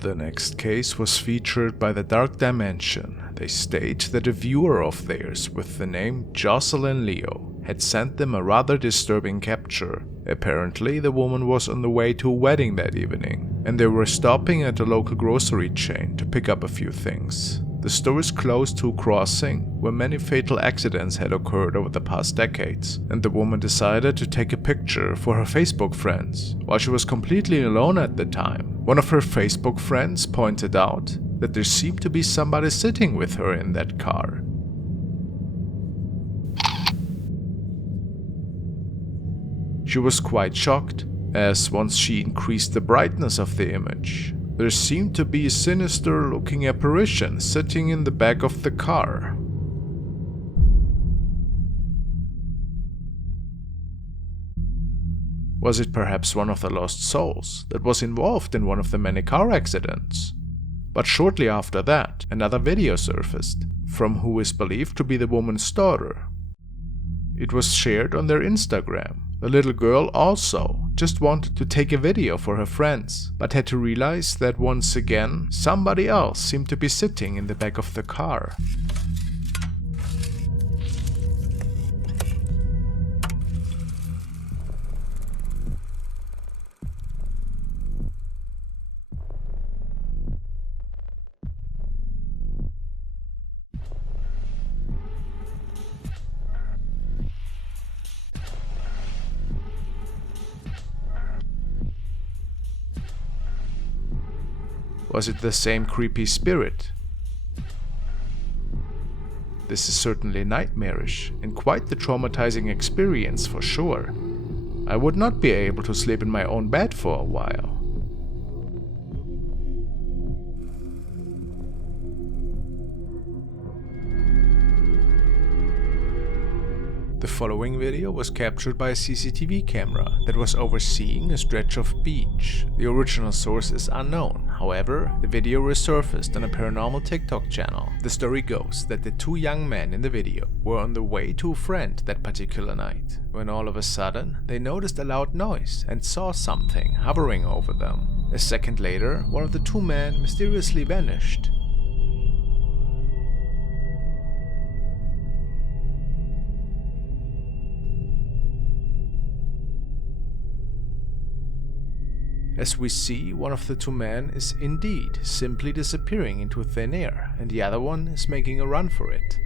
The next case was featured by the Dark Dimension. They state that a viewer of theirs with the name Jocelyn Leo had sent them a rather disturbing capture. Apparently, the woman was on the way to a wedding that evening, and they were stopping at a local grocery chain to pick up a few things. The store is close to a crossing where many fatal accidents had occurred over the past decades, and the woman decided to take a picture for her Facebook friends. While she was completely alone at the time, one of her Facebook friends pointed out that there seemed to be somebody sitting with her in that car. She was quite shocked, as once she increased the brightness of the image, there seemed to be a sinister-looking apparition sitting in the back of the car. Was it perhaps one of the lost souls that was involved in one of the many car accidents? But shortly after that, another video surfaced, from who is believed to be the woman's daughter. It was shared on their Instagram. The little girl also just wanted to take a video for her friends, but had to realize that once again, somebody else seemed to be sitting in the back of the car. Was it the same creepy spirit? This is certainly nightmarish and quite the traumatizing experience for sure. I would not be able to sleep in my own bed for a while. The following video was captured by a CCTV camera that was overseeing a stretch of beach. The original source is unknown, however, the video resurfaced on a paranormal TikTok channel. The story goes that the two young men in the video were on the way to a friend that particular night, when all of a sudden they noticed a loud noise and saw something hovering over them. A second later, one of the two men mysteriously vanished. As we see, one of the two men is indeed simply disappearing into thin air, and the other one is making a run for it.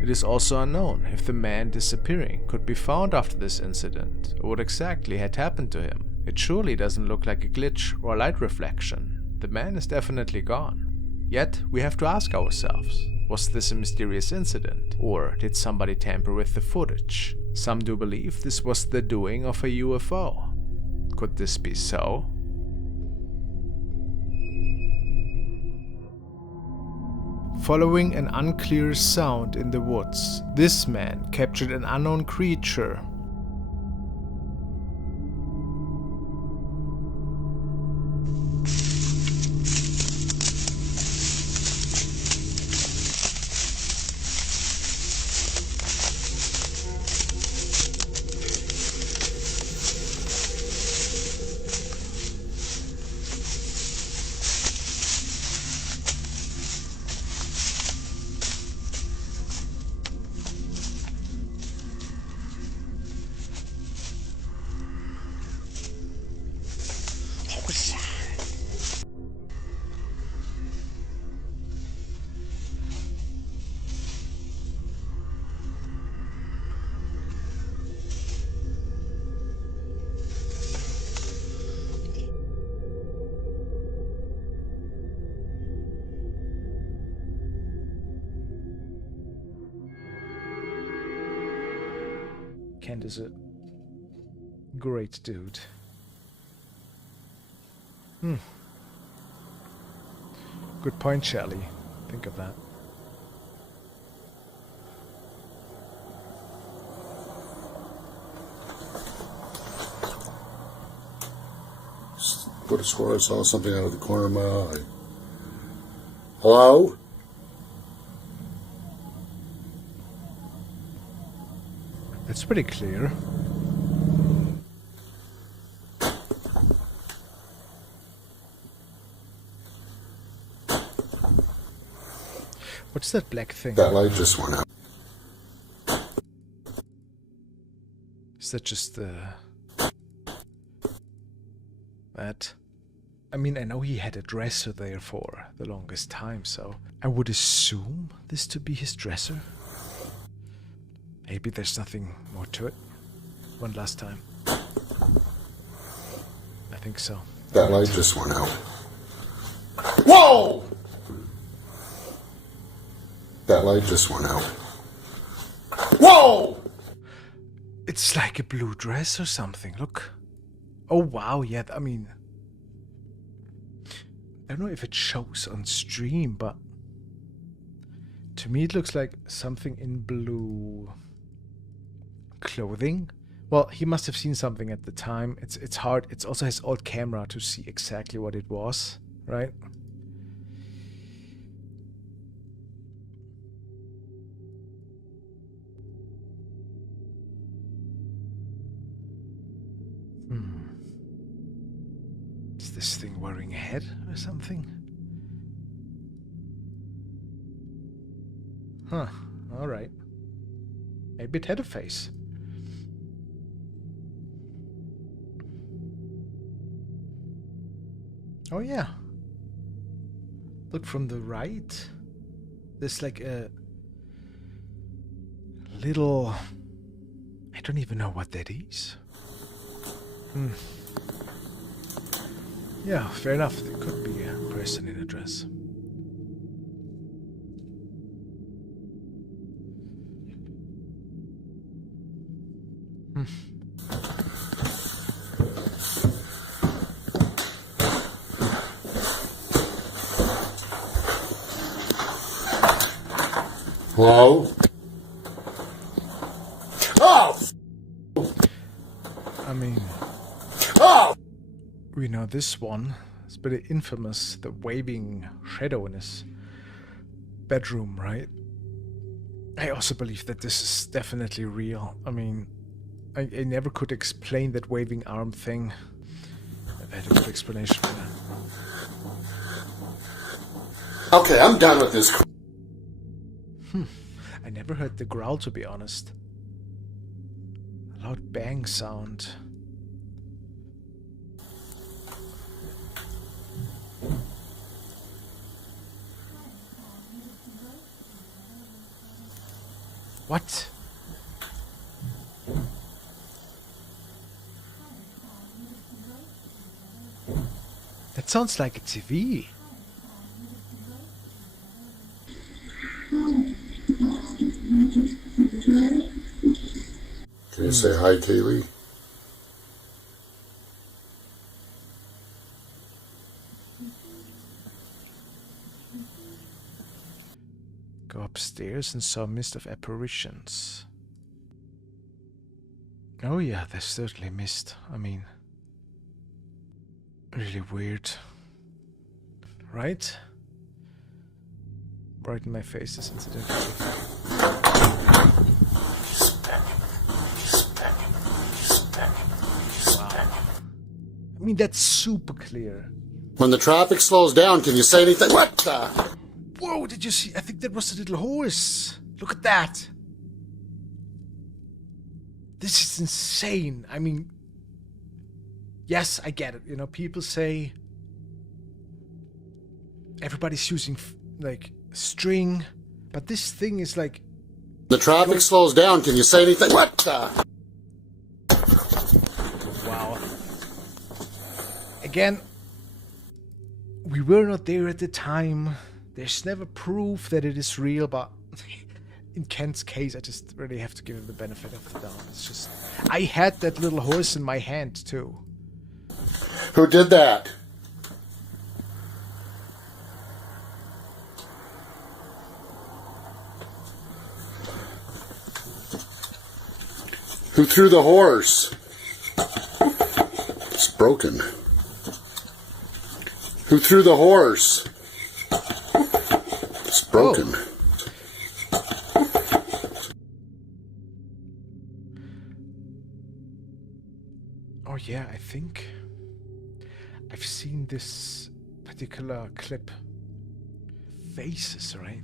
It is also unknown if the man disappearing could be found after this incident, or what exactly had happened to him. It surely doesn't look like a glitch or a light reflection. The man is definitely gone. Yet, we have to ask ourselves, was this a mysterious incident, or did somebody tamper with the footage? Some do believe this was the doing of a UFO. Could this be so? Following an unclear sound in the woods, this man captured an unknown creature. Kent is a great dude. Good point, Shelley. Think of that. Could have swore I saw something out of the corner of my eye. Hello? It's pretty clear. What's that black thing? That light just went out. Is that just that? I mean, I know he had a dresser there for the longest time, so I would assume this to be his dresser. Maybe there's nothing more to it. One last time. I think so. That light just went out. Whoa! That light just went out. Whoa! It's like a blue dress or something. Look. Oh, wow. Yeah, I mean... I don't know if it shows on stream, but... To me, it looks like something in blue... clothing. Well, he must have seen something at the time. It's hard. It's also his old camera to see exactly what it was, right? Is this thing wearing a head or something? Huh. All right. Maybe it had a face. Oh yeah. Look from the right. There's like a little... I don't even know what that is. Yeah, fair enough. There could be a person in a dress. Hello? Oh! I mean... Oh! We know this one. It's pretty infamous. The waving shadow in his bedroom, right? I also believe that this is definitely real. I mean, I never could explain that waving arm thing. I've had a good explanation for that. Okay, I'm done with this. I never heard the growl, to be honest. A loud bang sound. What? That sounds like a TV. Can you say hi, Kaylee? Go upstairs and saw a mist of apparitions. Oh yeah, there's certainly mist. I mean, really weird. Right? Right in my face is incidentally. Wow. I mean, that's super clear. When the traffic slows down, can you say anything? What the? Whoa, did you see? I think that was a little horse. Look at that. This is insane. I mean, yes, I get it. You know, people say everybody's using, like, string, but this thing is like... The traffic slows down, can you say anything? What the? Wow. Again, we were not there at the time. There's never proof that it is real, but in Kent's case, I just really have to give him the benefit of the doubt. It's just... I had that little horse in my hand, too. Who did that? Who threw the horse? It's broken. Who threw the horse? It's broken. Oh yeah, I think I've seen this particular clip. Faces, right?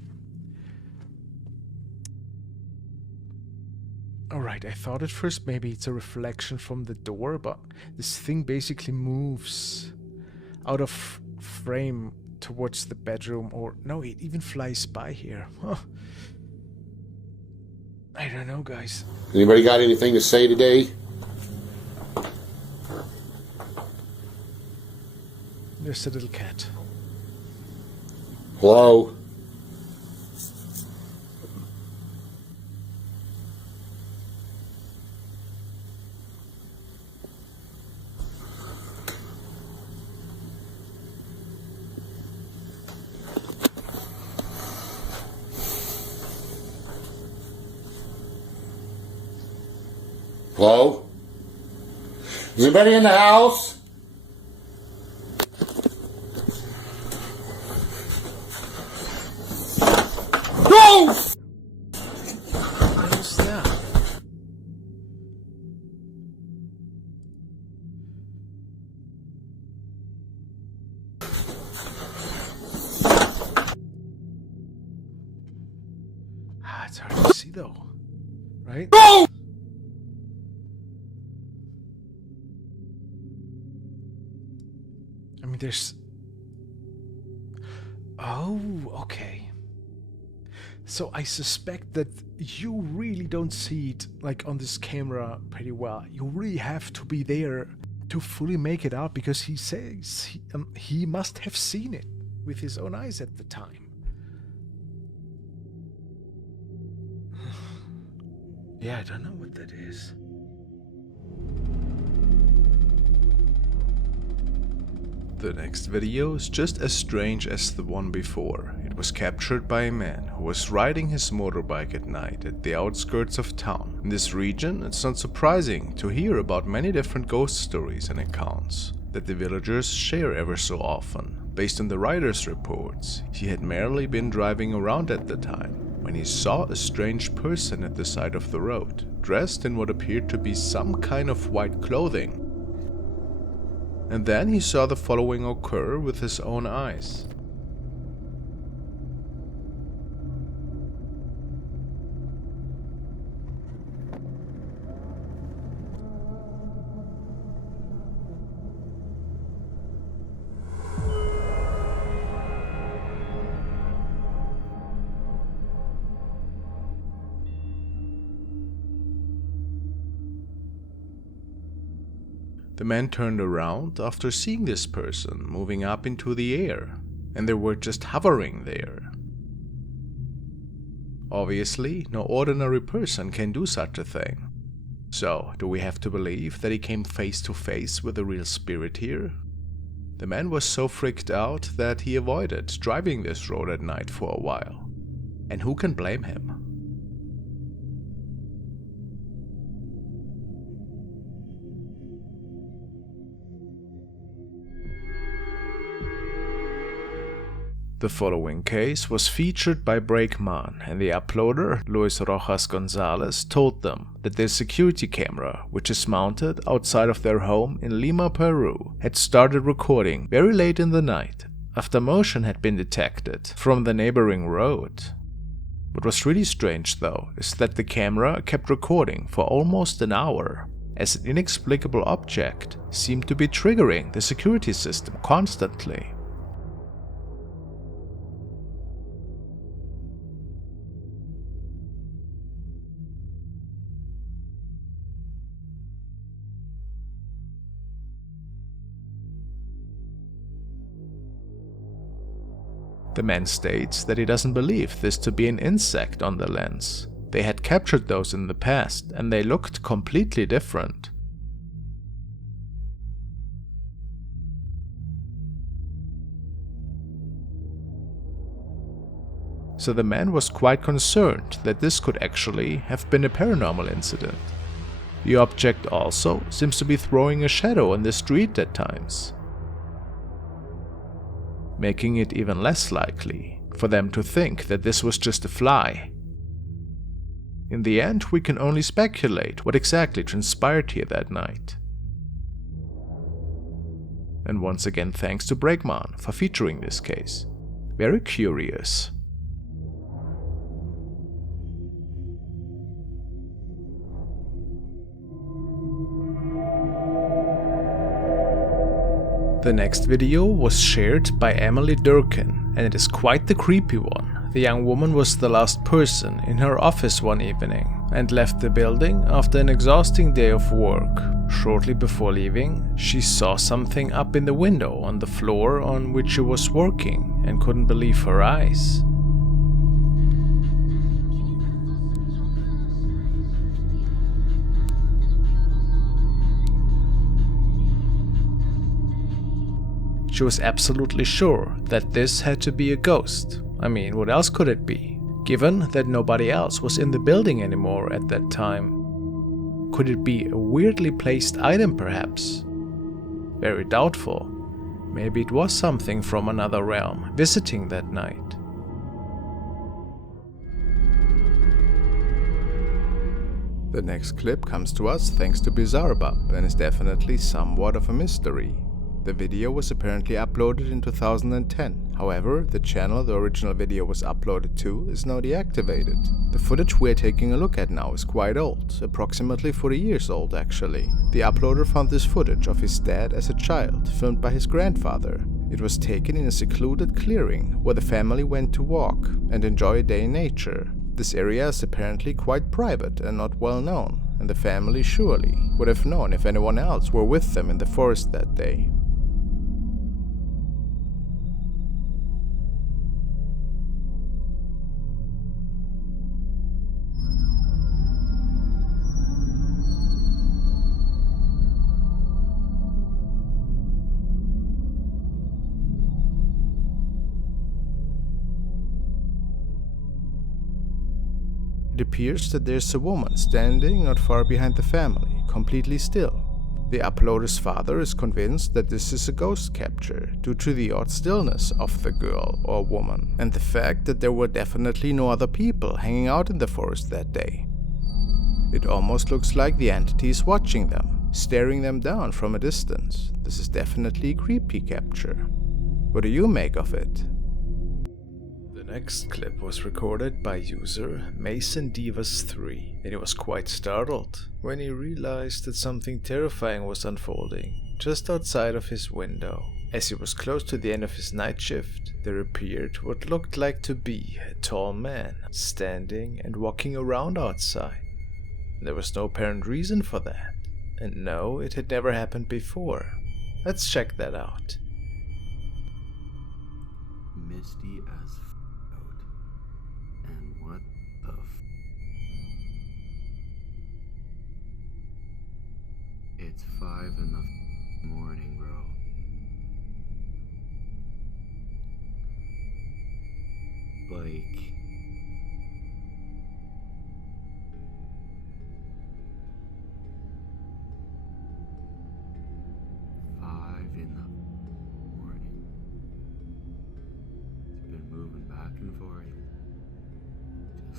Alright, I thought at first maybe it's a reflection from the door, but this thing basically moves out of frame towards the bedroom, or no, it even flies by here. Huh. I don't know, guys. Anybody got anything to say today? There's a little cat. Hello? Hello? Is anybody in the house? No! What was that? It's hard to see though, right? No! I mean, there's... Oh, okay. So I suspect that you really don't see it, like, on this camera pretty well. You really have to be there to fully make it out, because he says he must have seen it with his own eyes at the time. Yeah, I don't know what that is. The next video is just as strange as the one before. It was captured by a man who was riding his motorbike at night at the outskirts of town. In this region, it's not surprising to hear about many different ghost stories and accounts that the villagers share ever so often. Based on the rider's reports, he had merely been driving around at the time when he saw a strange person at the side of the road, dressed in what appeared to be some kind of white clothing. And then he saw the following occur with his own eyes. The man turned around after seeing this person moving up into the air, and they were just hovering there. Obviously, no ordinary person can do such a thing. So, do we have to believe that he came face to face with a real spirit here? The man was so freaked out that he avoided driving this road at night for a while. And who can blame him? The following case was featured by Breakman, and the uploader, Luis Rojas Gonzalez, told them that their security camera, which is mounted outside of their home in Lima, Peru, had started recording very late in the night, after motion had been detected from the neighboring road. What was really strange though, is that the camera kept recording for almost an hour, as an inexplicable object seemed to be triggering the security system constantly. The man states that he doesn't believe this to be an insect on the lens. They had captured those in the past, and they looked completely different. So the man was quite concerned that this could actually have been a paranormal incident. The object also seems to be throwing a shadow on the street at times, making it even less likely for them to think that this was just a fly. In the end, we can only speculate what exactly transpired here that night. And once again, thanks to Breakman for featuring this case. Very curious. The next video was shared by Emily Durkin, and it is quite the creepy one. The young woman was the last person in her office one evening and left the building after an exhausting day of work. Shortly before leaving, she saw something up in the window on the floor on which she was working and couldn't believe her eyes. She was absolutely sure that this had to be a ghost. I mean, what else could it be? Given that nobody else was in the building anymore at that time. Could it be a weirdly placed item perhaps? Very doubtful. Maybe it was something from another realm visiting that night. The next clip comes to us thanks to Bizarrebub and is definitely somewhat of a mystery. The video was apparently uploaded in 2010, however, the channel the original video was uploaded to is now deactivated. The footage we're taking a look at now is quite old, approximately 40 years old actually. The uploader found this footage of his dad as a child, filmed by his grandfather. It was taken in a secluded clearing where the family went to walk and enjoy a day in nature. This area is apparently quite private and not well known, and the family surely would have known if anyone else were with them in the forest that day. It appears that there's a woman standing not far behind the family, completely still. The uploader's father is convinced that this is a ghost capture due to the odd stillness of the girl or woman and the fact that there were definitely no other people hanging out in the forest that day. It almost looks like the entity is watching them, staring them down from a distance. This is definitely a creepy capture. What do you make of it? The next clip was recorded by user MasonDivas3, and he was quite startled when he realized that something terrifying was unfolding just outside of his window. As he was close to the end of his night shift, there appeared what looked like to be a tall man standing and walking around outside. There was no apparent reason for that, and no, it had never happened before. Let's check that out. Misty as out. And what the It's 5 in the morning, bro. Like,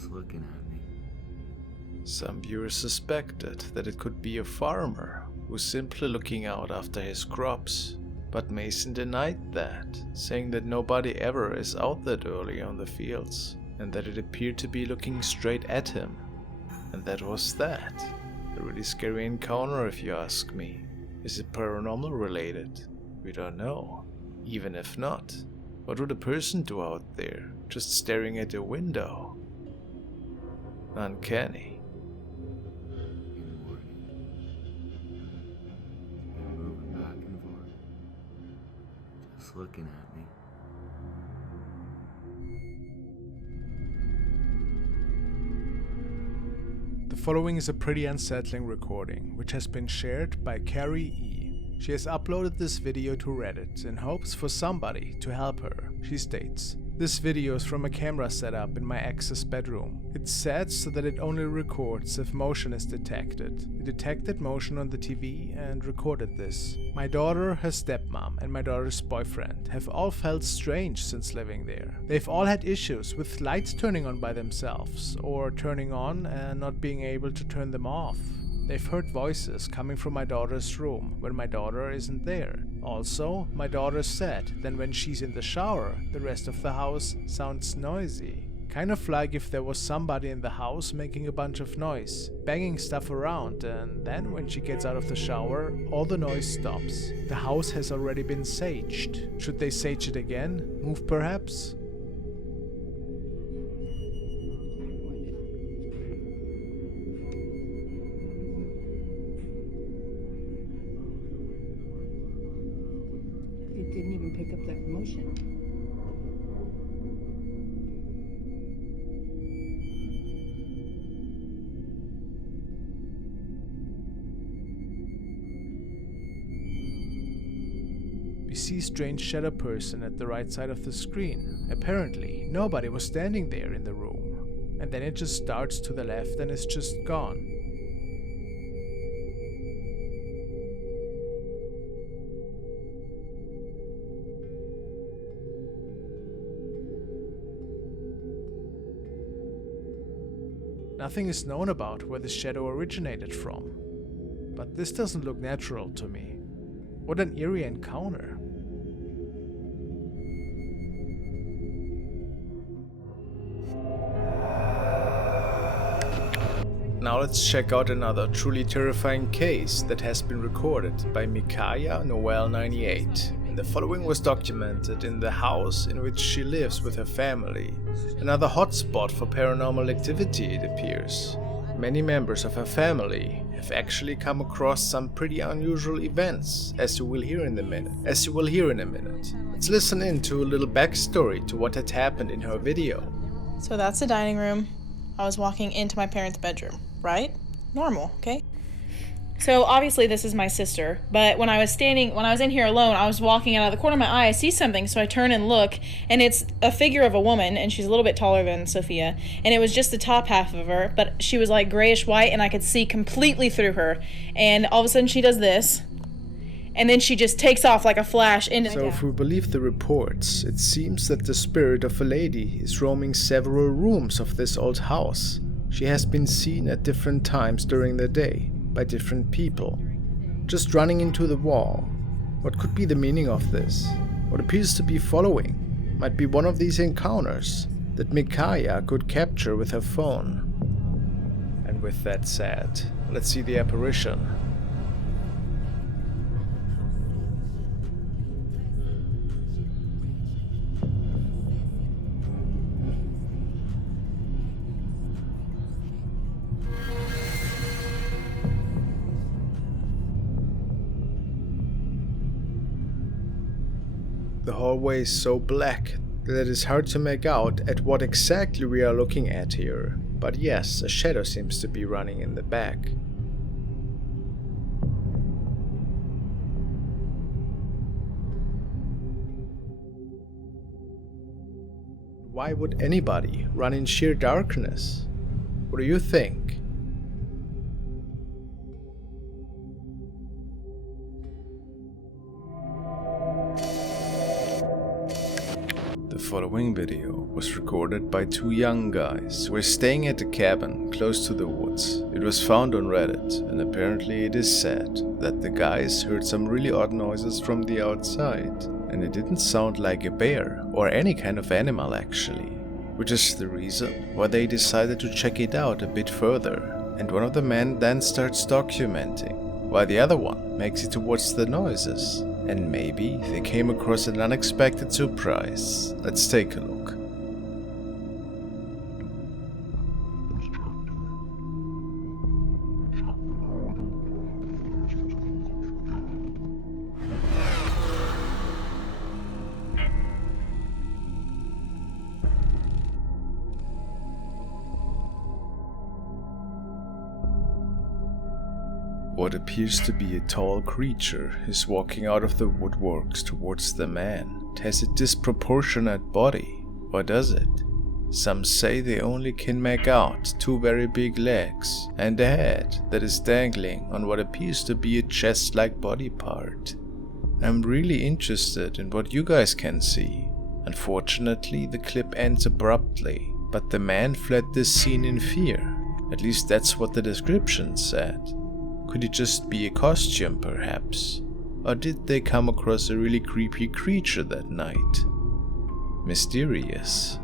looking at me. Some viewers suspected that it could be a farmer who's simply looking out after his crops, but Mason denied that, saying that nobody ever is out that early on the fields, and that it appeared to be looking straight at him. And that was that. A really scary encounter if you ask me. Is it paranormal related? We don't know. Even if not, what would a person do out there, just staring at a window? Uncanny. Moving back and forth, just looking at me. The following is a pretty unsettling recording, which has been shared by Carrie E. She has uploaded this video to Reddit in hopes for somebody to help her. She states, "This video is from a camera setup in my ex's bedroom. It's set so that it only records if motion is detected. It detected motion on the TV and recorded this. My daughter, her stepmom, and my daughter's boyfriend have all felt strange since living there. They've all had issues with lights turning on by themselves, or turning on and not being able to turn them off. They've heard voices coming from my daughter's room when my daughter isn't there. Also, my daughter said that when she's in the shower, the rest of the house sounds noisy, Kind of like if there was somebody in the house making a bunch of noise, banging stuff around, and then when she gets out of the shower, all the noise stops. The house has already been saged. Should they sage it again? Move perhaps? It didn't even pick up that motion. We see strange shadow person at the right side of the screen. Apparently, nobody was standing there in the room. And then it just starts to the left and is just gone. Nothing is known about where the shadow originated from. But this doesn't look natural to me. What an eerie encounter. Now let's check out another truly terrifying case that has been recorded by Mikaya Noel 98. And the following was documented in the house in which she lives with her family. Another hotspot for paranormal activity, it appears. Many members of her family have actually come across some pretty unusual events, as you will hear in a minute. Let's listen in to a little backstory to what had happened in her video. So that's the dining room. I was walking into my parents' bedroom, right? Normal, okay? So obviously this is my sister, but when I was in here alone, I was walking out of the corner of my eye, I see something, so I turn and look, and it's a figure of a woman, and she's a little bit taller than Sophia, and it was just the top half of her, but she was like grayish white, and I could see completely through her, and all of a sudden she does this, and then she just takes off like a flash into So if we believe the reports, it seems that the spirit of a lady is roaming several rooms of this old house. She has been seen at different times during the day by different people, just running into the wall. What could be the meaning of this? What appears to be following might be one of these encounters that Mikaya could capture with her phone. And with that said, let's see the apparition. The hallway is so black that it is hard to make out at what exactly we are looking at here. But yes, a shadow seems to be running in the back. Why would anybody run in sheer darkness? What do you think? The following video was recorded by two young guys who were staying at a cabin close to the woods. It was found on Reddit, and apparently it is said that the guys heard some really odd noises from the outside, and it didn't sound like a bear or any kind of animal actually, which is the reason why they decided to check it out a bit further. And one of the men then starts documenting, while the other one makes it towards the noises. And maybe they came across an unexpected surprise. Let's take a look. What appears to be a tall creature is walking out of the woodworks towards the man. It has a disproportionate body, or does it? Some say they only can make out two very big legs and a head that is dangling on what appears to be a chest-like body part. I'm really interested in what you guys can see. Unfortunately, the clip ends abruptly, but the man fled this scene in fear. At least that's what the description said. Could it just be a costume, perhaps? Or did they come across a really creepy creature that night? Mysterious.